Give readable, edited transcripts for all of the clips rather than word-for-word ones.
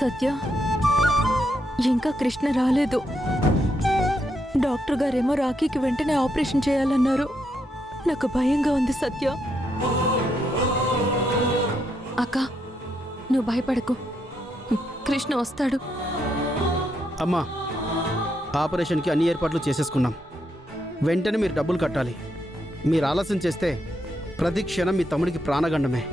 సత్య, ఇంకా కృష్ణ రాలేదు. డాక్టర్ గారేమో రాఖీకి వెంటనే ఆపరేషన్ చేయాలన్నారు. నాకు భయంగా ఉంది సత్య. అక్క, నువ్వు భయపడకు, కృష్ణ వస్తాడు. అమ్మా, ఆపరేషన్కి అన్ని ఏర్పాట్లు చేసేసుకున్నాం. వెంటనే మీరు డబ్బులు కట్టాలి. మీరు ఆలస్యం చేస్తే ప్రతి క్షణం మీ తమ్ముడికి ప్రాణగండమే.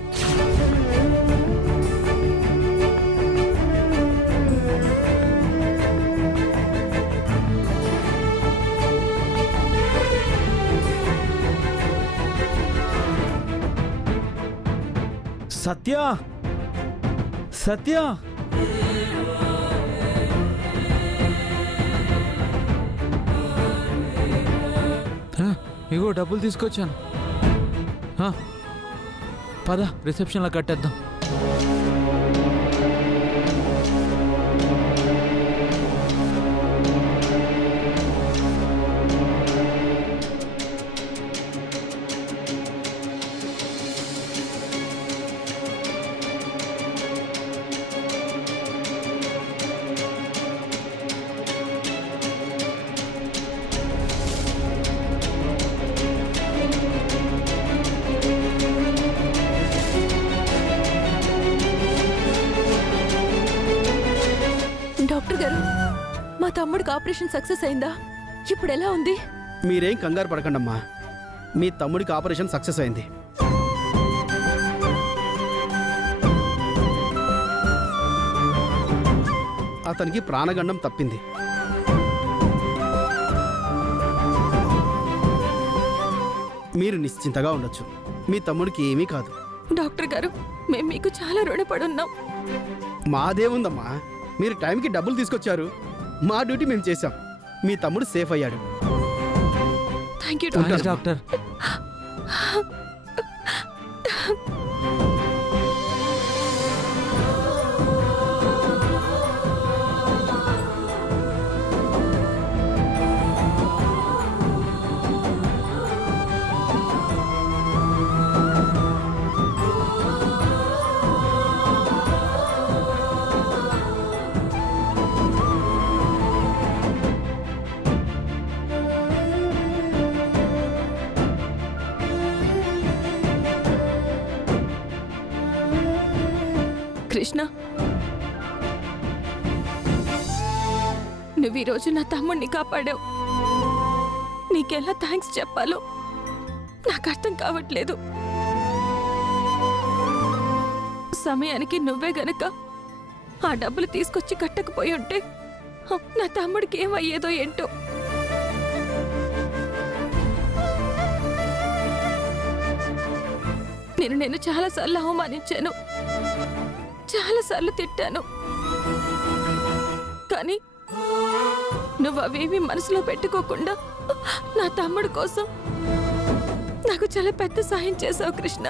సత్య, సత్య, ఇగో డబ్బులు తీసుకొచ్చాను. పద, రిసెప్షన్లో కట్టేద్దాం. డాక్టర్ గారు, మా తమ్ముడికి ఆపరేషన్ సక్సెస్ అయిందా? ఇప్పుడు ఎలా ఉంది? మీరేం కంగారు పడకండమ్మా. మీ తమ్ముడికి ఆపరేషన్ సక్సెస్ అయింది. అతనికి ప్రాణగండం తప్పింది. మీరు నిశ్చింతగా ఉండొచ్చు. మీ తమ్ముడికి ఏమీ కాదు. డాక్టర్ గారు, మేము మీకు చాలా రుణపడున్నాం. మాదేముందమ్మా, మీరు టైంకి డబ్బులు తీసుకొచ్చారు. మా డ్యూటీ మేము చేశాం. మీ తమ్ముడు సేఫ్ అయ్యాడు. Thank you doctor. కృష్ణ, నువ్వు ఈరోజు నా తమ్ముడిని కాపాడావు. నీకెలా థ్యాంక్స్ చెప్పాలో నాకు అర్థం కావట్లేదు. సమయానికి నువ్వే గనక ఆ డబ్బులు తీసుకొచ్చి కట్టకపోయి ఉంటే నా తమ్ముడికి ఏమయ్యేదో ఏంటో. నేను చాలాసార్లు అవమానించాను, చాలాసార్లు తిట్టాను. కానీ నువ్వు అవేమీ మనసులో పెట్టుకోకుండా నా తమ్ముడి కోసం నాకు చాలా పెద్ద సాయం చేశావు కృష్ణ.